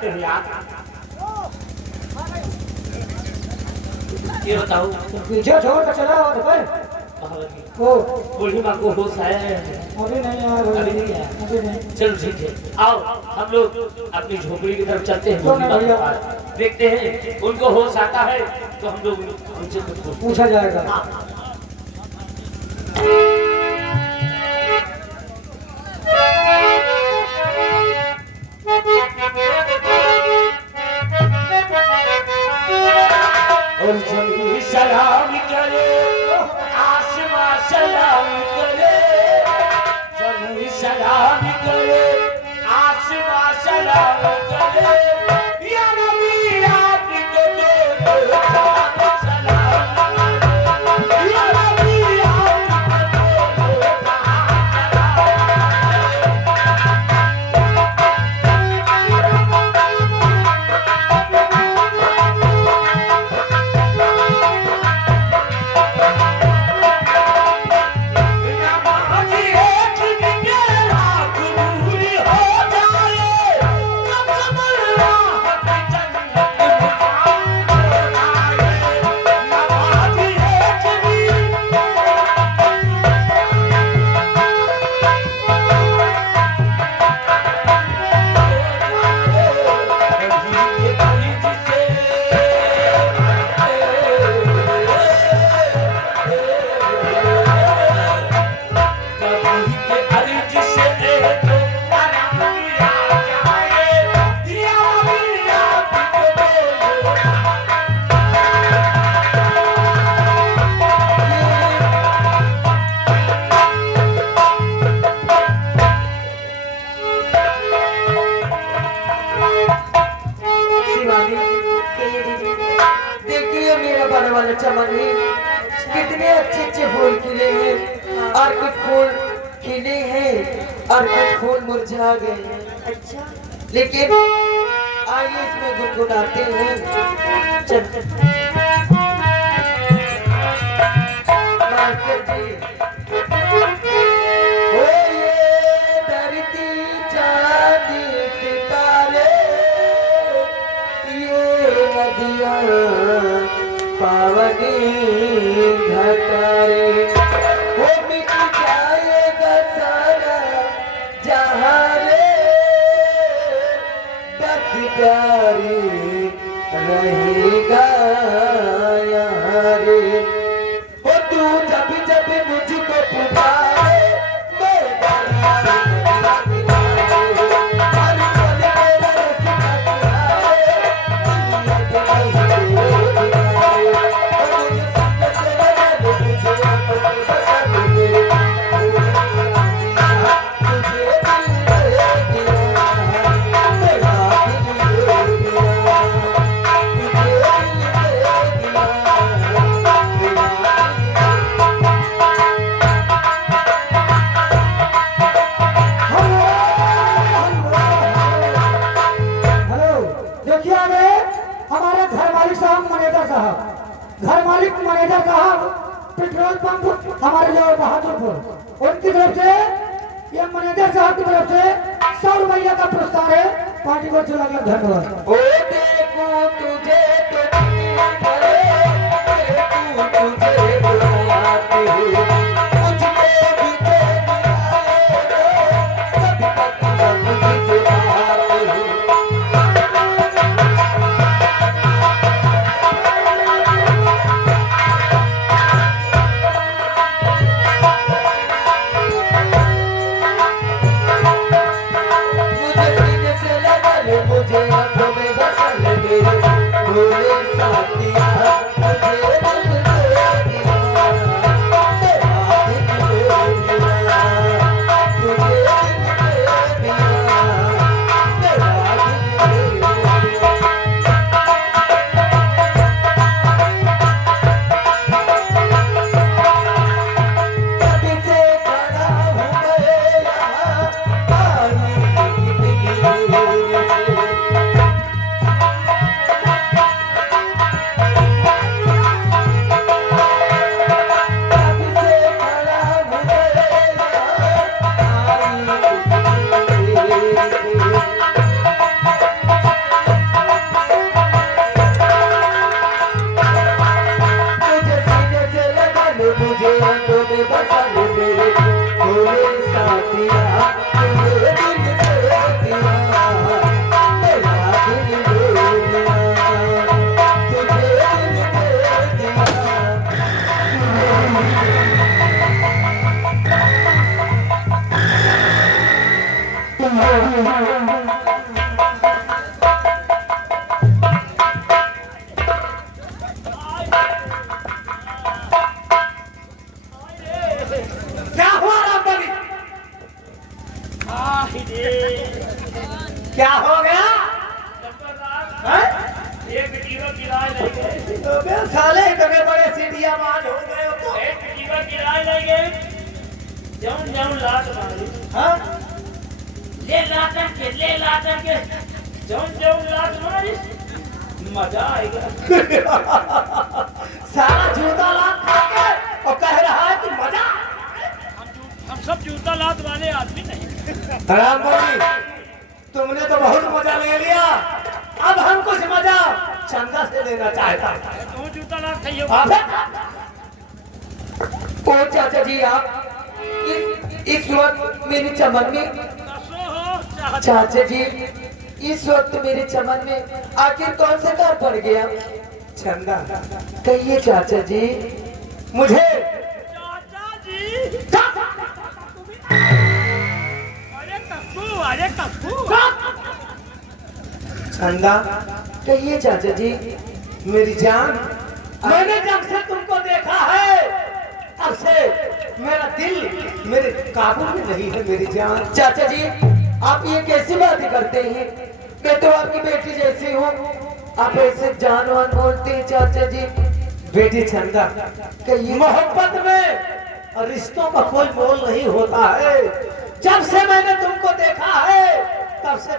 चाहते हैं आप? ये बताओ। पीछे छोड़ कर चला और पर वो बूढ़ी माँ को होश आया है? अभी नहीं यार, अभी नहीं आया। अभी नहीं। चलो ठीक है, आओ हम लोग अपनी झोपड़ी की तरफ चलते हैं। तो बूढ़ी माँ के भैया। पास देखते हैं, उनको होश आता है तो हम लोग उनसे कुछ पूछा जाएगा। हाँ। और जमीन सलाम करे, आसमां सलाम करे, जमीन सलाम करे, आसमां सलाम करे, या नबी आपको दो सलाम करे, या नबी आपको दो देखिए मेरा बड़ा वाला चमन है, कितने अच्छे अच्छे फूल खिले हैं और कुछ फूल खिले हैं और कुछ फूल मुरझा गए हैं। अच्छा, लेकिन आइए इसमें गुनगुनाते हैं। चल मास्टर जी, ओ ये धरती चांदी सितारे, ये नदियाँ पावनी घटारे, वो मिट जाएगा सारा जहाँ रे, बस प्यारी रहेगा यहाँ रे। हो तू जब जब मुझको पुकारे, मैं दरिया में हर पल मेरा रास्ता किनारे, घर मालिक मैनेजर साहब पेट्रोल पंप हमारे जो बहादुरपुर, उनकी तरफ से ये मैनेजर साहब की तरफ से 100 रुपया का पुरस्कार है। पार्टी को चला गया, धन्यवाद। ओ देखो तुझे तुझे बुलाते हैं, मुझको भी तेरी आए, कभी मुझे बुलाते हैं। मुझे आंखों में बस क्या हुआ रामबली? क्या हो गया? हैं? एक वीडियो गिराए नहीं गए, तो बे साले इतने बड़े सीढ़िया मार हो गए हो तो। एक वीडियो गिराए नहीं गए, जौन जौन लात मारी, हाँ? ले लातन के, जौन जौन लात मारी, मजा आएगा। सारा जूता लात खा के और कह रहा है कि मजा। हम सब जूता लात वाले आदमी नहीं। रामबली, तुमने तो बहुत मजा ले लिया, अब हम कुछ मजा चंदा से लेना चाहता है। तू जूता लात खाइयो। ओ चाचा जी, आप इस वक्त मेरे चमन में, कसो हो चाहत। चाचा जी इस वक्त मेरे चमन में आखिर कौन सा कार पड़ गया? चंदा कहिए चाचा जी। मुझे चाचा जी, अरे कप्पू, चंदा, कहिए चाचा जी। मेरी जान, मैंने जब से तुमको देखा है तब से मेरा दिल मेरे काबू में नहीं है मेरी जान। चाचा जी, आप ये कैसी बातें करते हैं? मैं तो आपकी बेटी जैसी हूँ, आप ऐसे जानवान बोलते हैं चाचा जी। बेटी चंदा, कहिए। मोहब्बत में रिश्तों का कोई मोल नहीं होता है। जब से मैंने तुमको देखा है तब से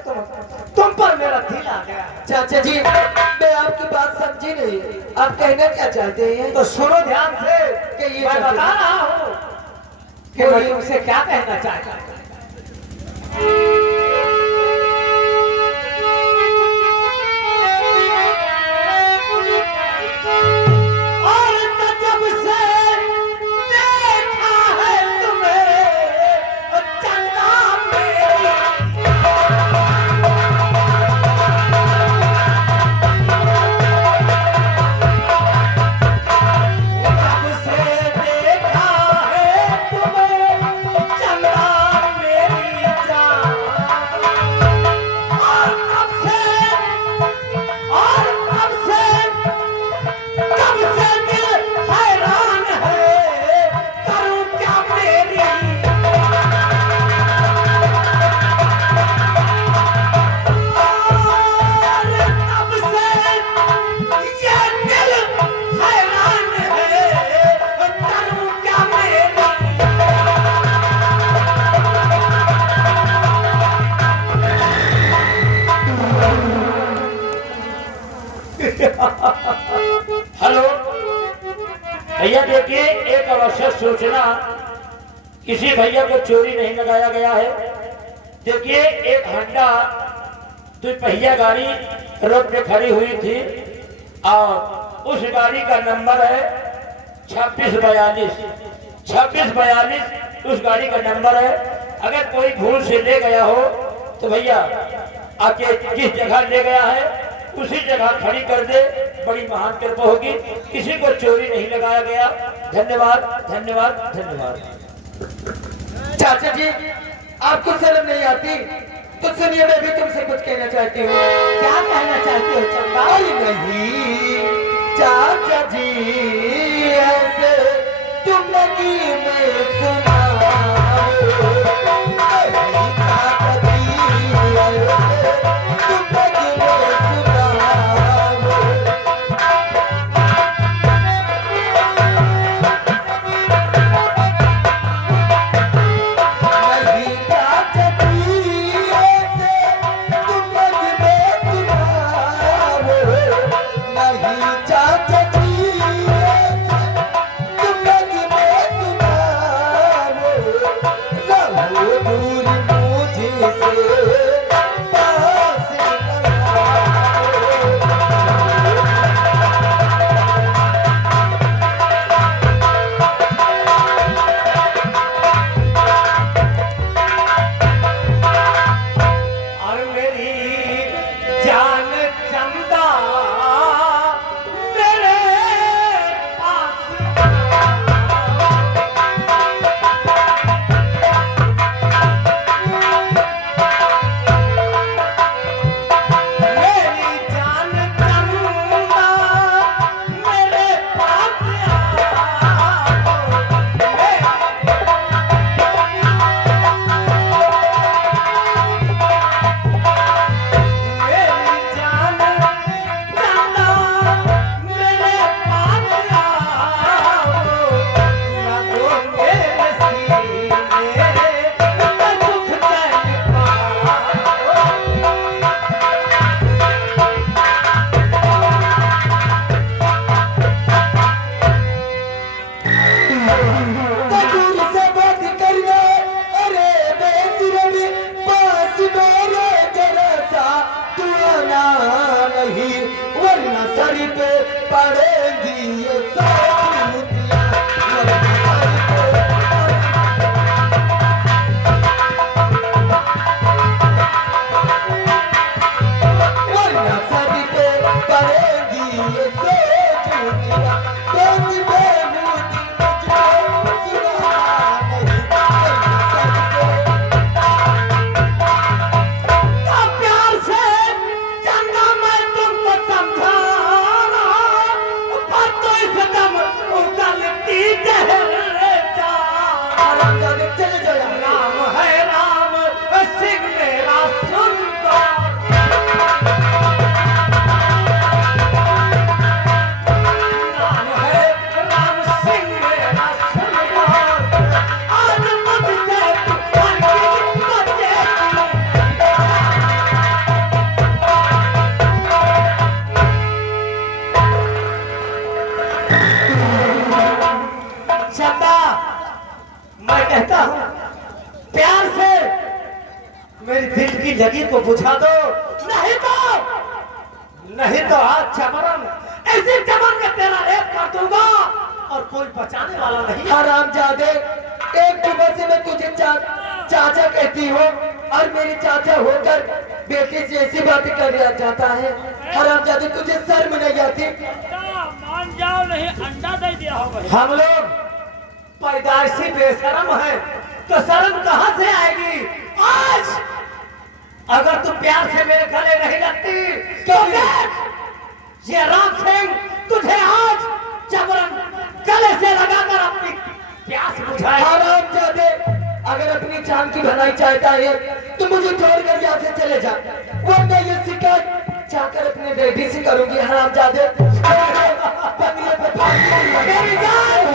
तुम पर मेरा दिल आ गया है। चाचा जी, मैं आपकी बात समझी नहीं, आप कहना क्या चाहते हैं? तो सुनो ध्यान से, कहिए मैं चाचा बता जी। रहा हूँ कि मैं तुमसे क्या कहना चाहता हूँ। और जब से देखा है तुम्हें चंदा मेरी, जब से देखा है तुम्हें चंदा मेरी जान, और कब से तब से दिल हैरान है, करूं क्या मेरी। और तब से ये दिल हैरान है, करूं क्या मेरी। हेलो भैया, देखिए एक आवश्यक सूचना, किसी भैया को चोरी नहीं लगाया गया है। देखिए एक होंडा दुपहिया गाड़ी रोड पे खड़ी हुई थी और उस गाड़ी का नंबर है 2642 उस गाड़ी का नंबर है। अगर कोई भूल से ले गया हो तो भैया आके जिस जगह ले गया है उसी जगह खड़ी कर दे, बड़ी महान कृपा होगी। किसी को चोरी नहीं लगाया गया। धन्यवाद धन्यवाद धन्यवाद। चाचा जी, आपको शर्म नहीं आती? तो सुनिए, मैं भी तुमसे कुछ कहना चाहती हूँ। क्या कहना चाहती हो चंदा? आई नहीं चाचा जी, ऐसे जिंदगी में सुना सर पे पड़ेगी ये सोचूतियाँ, वरना सर पे वरना सर पे पड़ेगी ये सोचूतियाँ, कोई बेबूती मुझको सुनाना नहीं, वरना सर पे तो प्यार से चंगा मैं तुमको समझाना, पर तो इस दम उगलती जहर जा। हरामजादे चले जाओ यहाँ से। नाम है राम सिंह मेरा सुंदर, नाम है राम सिंह मेरा सुंदर, आज मुझसे तुम्हारी बचेगी। चंदा, मैं कहता हूँ प्यार से मेरी दिल की लगी को बुझा दो, नहीं तो आज चमरन ऐसी चमन के तेरा एक कर दूंगा और कोई बचाने वाला नहीं। हरामजादे, एक सुबह से मैं तुझे चाचा कहती हूँ और मेरी चाचा होकर बेटे से ऐसी बातें कर जाता है। हरामजादे तुझे शर्म नहीं आती? मान जाओ नहीं अंडा दे दिया होगा। हम लोग पैदाइशी बेशरम है तो शर्म कहाँ से आएगी? आज अगर तू प्यार से मेरे गले नहीं लगती तो देख, ये राम सिंह तुझे आज जबरन गले से लगाकर अपनी प्यास बुझाए। हरामजादे, अगर अपनी जान की भलाई चाहता है तो मुझे छोड़कर यहाँ से चले जा, वरना ये शिकायत जाकर अपने डैडी से करूंगी। हरामजादे, बंगले पे फांसी मेरी जान,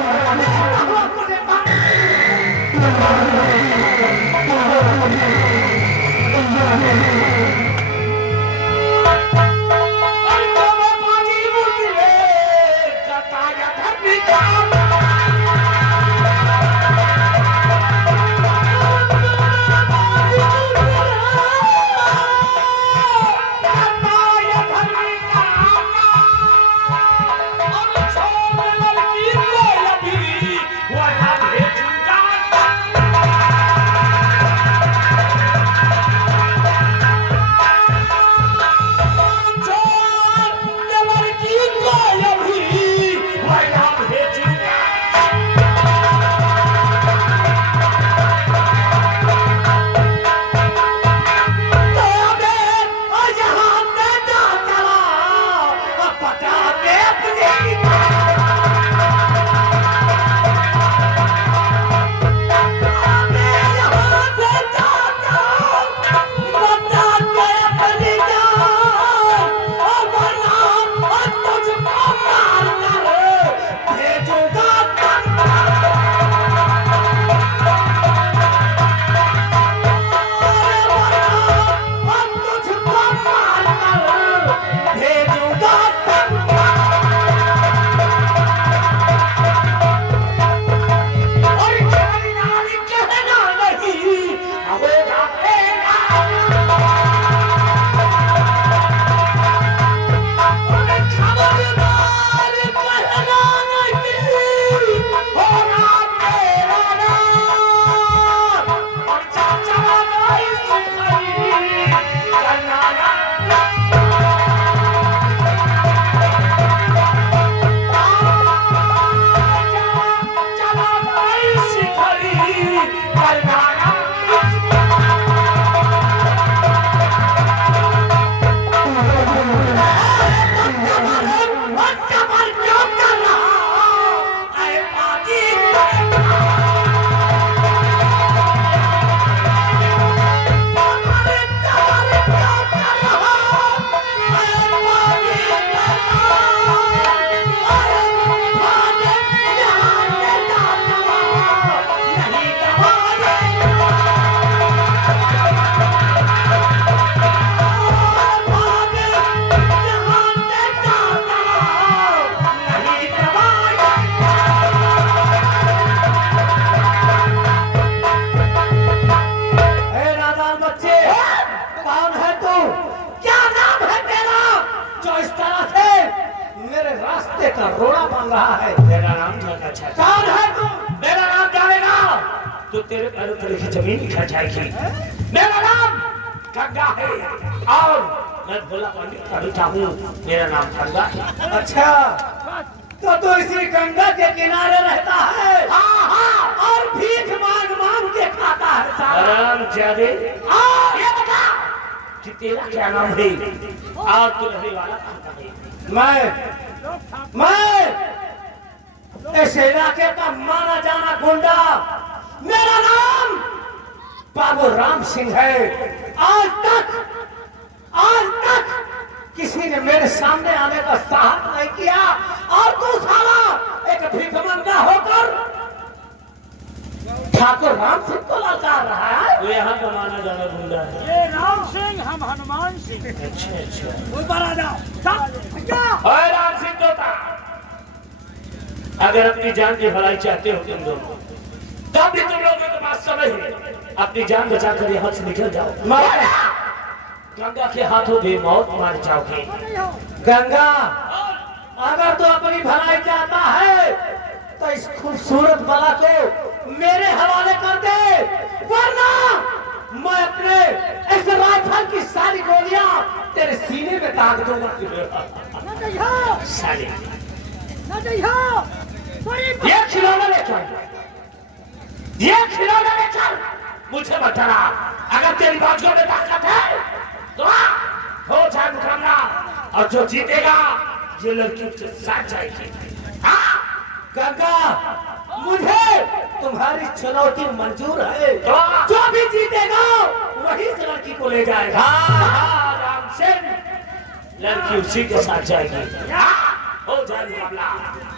मेरे रास्ते का रोड़ा बन रहा है। मेरा नाम जानना चाहता है? कौन है तू? मेरा नाम जानेगा तो तेरे पैरों तले की जमीन खा जाएगी। मेरा नाम गंगा है और मैं भोला पंडित का बेटा हूँ। मेरा नाम गंगा है। अच्छा, तो तू इसी गंगा के किनारे रहता है? हाँ हाँ। और भीख मांग मांग के खाता है साला। आराम जादे ये बता कि तेरा क्या नाम है और तू रहने वाला कहाँ का है? मैं इस इलाके का माना जाना गुंडा, मेरा नाम बाबू राम सिंह है। आज तक किसी ने मेरे सामने आने का साहस नहीं किया और तू साला एक भिखमंगा होकर ठाकुर राम सिंह को ललकार रहा है। वो यहाँ का माना जाना गुंडा है। ये राम सिंह, हम हनुमान सिंह। अच्छा अच्छा। ऊपर आ जाओ। और राम सिंह तोता, अगर अपनी जान की भलाई चाहते हो तुम दोनों, तब भी तुम लोगों के पास समय है। अपनी जान बचाकर यहाँ से निकल जाओ। गंगा के हाथों बेमौत मार जाओगे। गंगा, अगर तू अपनी भलाई चाहता है तो इस खूबसूरत बला को मेरे हवाले कर दे, वरना मैं अपने इस राइफल की सारी गोलियां तेरे सीने में दाग दूंगा। साले, न जइहो। ये खिलौना ले चल, ये खिलौना ले चल। मुझे मत डरा। अगर तेरी बाजुओं में ताकत है तो हो जाए मुकाबला, और जो जीतेगा ये लड़की उसके साथ जाएगी। हाँ गंगा, मुझे तुम्हारी चुनौती मंजूर है। तो जो भी जीतेगा वही इस लड़की को ले जाएगा। हाँ राम सिंह, लड़की उसी के साथ जाएगी। हाँ, हो जाए मुकाबला।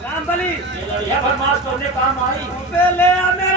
राम बली, ये लड़कियां बदमाश करने काम आई। पहले हमें